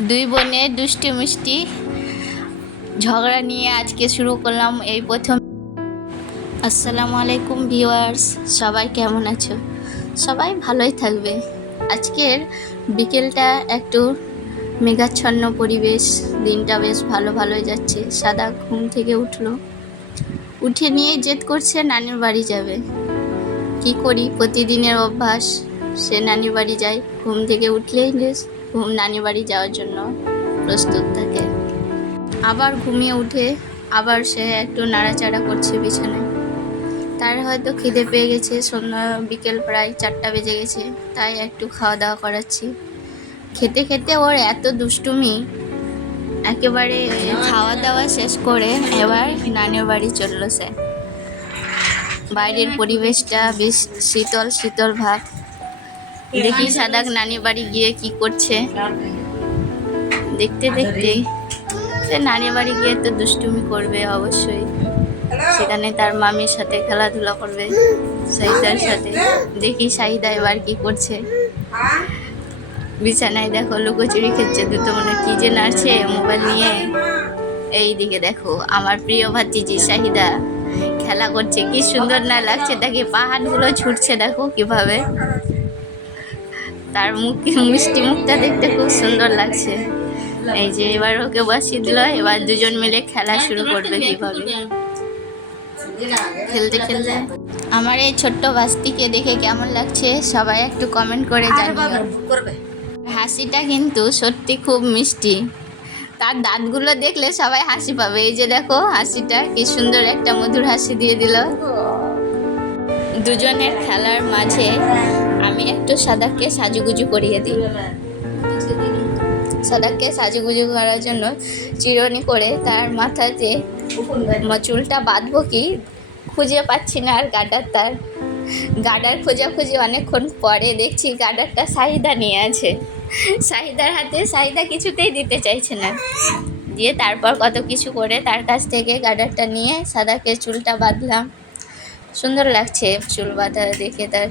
দুই বোনের দুষ্টি মিষ্টি ঝগড়া নিয়ে আজকে শুরু করলাম এই প্রথম। আসসালামু আলাইকুম ভিউয়ার্স, সবাই কেমন আছো? সবাই ভালোই থাকবে। আজকের বিকেলটা একটু মেঘাচ্ছন্ন পরিবেশ, দিনটা বেশ ভালো ভালোই যাচ্ছে। সাদা ঘুম থেকে উঠল। উঠে নিয়ে জেদ করছে নানির বাড়ি যাবে। কি করি? প্রতিদিনের অভ্যাস, সে নানির বাড়ি যায়, ঘুম থেকে উঠলেই বেশ নানির বাড়ি যাওয়ার জন্য প্রস্তুত থাকে। আবার ঘুমিয়ে উঠে আবার সে একটু নাড়াচাড়া করছে বিছানায়। তার হয়তো খিদে পেয়ে গেছে, সন্ধ্যা, বিকেল প্রায় চারটা বেজে গেছে, তাই একটু খাওয়া দাওয়া করাচ্ছি। খেতে খেতে ওর এত দুষ্টুমি, একেবারে খাওয়া দাওয়া শেষ করে এবার নানির বাড়ি চলল সে। বাইরের পরিবেশটা বেশ শীতল শীতল ভাব। দেখি সাদাক নানি বাড়ি গিয়ে কি করছে। দেখতে দেখতে সে নানি বাড়ি গিয়ে তো দুষ্টুমি করবে অবশ্যই। সেখানে তার মামির সাথে খেলাধুলা করবে সাহিদার সাথে। দেখি সাহিদা এবার কি করছে। বিছানায় দেখো লুকোচুরি খেচ্ছে দুটো মনে কি যে নাড়ছে মোবাইল নিয়ে। এই দিকে দেখো আমার প্রিয় ভাতিজি সাহিদা খেলা করছে কি সুন্দর না লাগছে তাকে পাহাড়গুলো ছুটছে দেখো কীভাবে। তার মুখ মিষ্টি মুখটা দেখতে খুব সুন্দর লাগছে। এই যে এবার ওকে বসিয়ে দিল এবার দুজন মিলে খেলা শুরু করবে কীভাবে। খেলতে খেলতে। আমার এই ছোট্ট বাস্তিকে দেখে কেমন লাগছে? সবাই একটু কমেন্ট করে জানিও। হাসিটা কিন্তু সত্যি খুব মিষ্টি। তার দাঁতগুলো দেখলে সবাই হাসি পাবে। এই যে দেখো হাসিটা কি সুন্দর একটা মধুর হাসি দিয়ে দিল। দুজনের খেলার মাঝে আমি একটু সাদাকে সাজুগুজু করিয়ে দিই। সাদাকে সাজুগুজু করার জন্য চিরনি করে তার মাথাতে চুলটা বাঁধবো কি খুঁজে পাচ্ছি না আর গাডার তার। গাডার খোঁজাখুঁজি অনেকক্ষণ পরে দেখছি গাডারটা সাহিদা নিয়ে আছে। সাহিদার হাতে সাহিদা কিছুতেই দিতে চাইছে না। দিয়ে তারপর কত কিছু করে তার কাছ থেকে গাডারটা নিয়ে সাদাকে চুলটা বাঁধলাম। সুন্দর লাগছে চুল বাঁধা দেখে তার।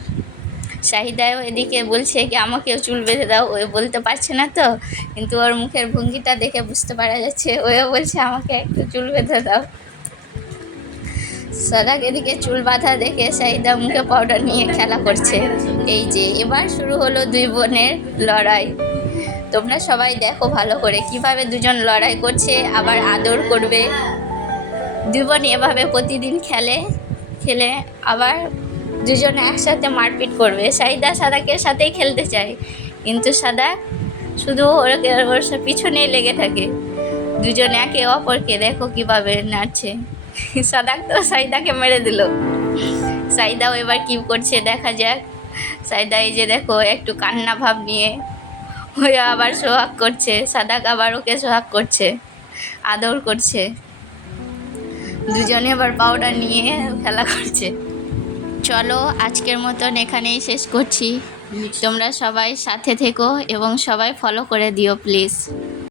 শাহিদাও এদিকে বলছে কি, আমাকেও চুল বেঁধে দাও। ও বলতে পারছে না তো, কিন্তু ওর মুখের ভঙ্গিটা দেখে বুঝতে পারা যাচ্ছে। ওও বলছে, আমাকে একটু চুল বেঁধে দাও। সাদাক এদিকে চুল বাঁধা দেখে শাহিদা মুখে পাউডার নিয়ে খেলা করছে। এই যে, এবার শুরু হলো দুই বোনের লড়াই। তোমরা সবাই দেখো ভালো করে কীভাবে দুজন লড়াই করছে, আবার আদর করবে। দুই বোন এভাবে প্রতিদিন খেলে খেলে আবার দুজনে একসাথে মারপিট করবে। সাইদা সাদাকের সাথেই খেলতে চায়। কিন্তু সাদা শুধু ওরকে ওর পিছনেই লেগে থাকে। দুজন একে অপরকে দেখো কীভাবে নাচছে সাদাক তো সাইদাকে মেরে দিল। সাইদাও এবার কি করছে দেখা যাক। সাইদা এই যে দেখো একটু কান্না ভাব নিয়ে ওই আবার সোহাগ করছে। সাদাক আবার ওকে সোহাগ করছে। আদর করছে। দুজনে আবার পাউডার নিয়ে খেলা করছে। চলো, আজকের মতন এখানেই শেষ করছি। তোমরা সবাই সাথে থেকো এবং সবাই ফলো করে দিও প্লিজ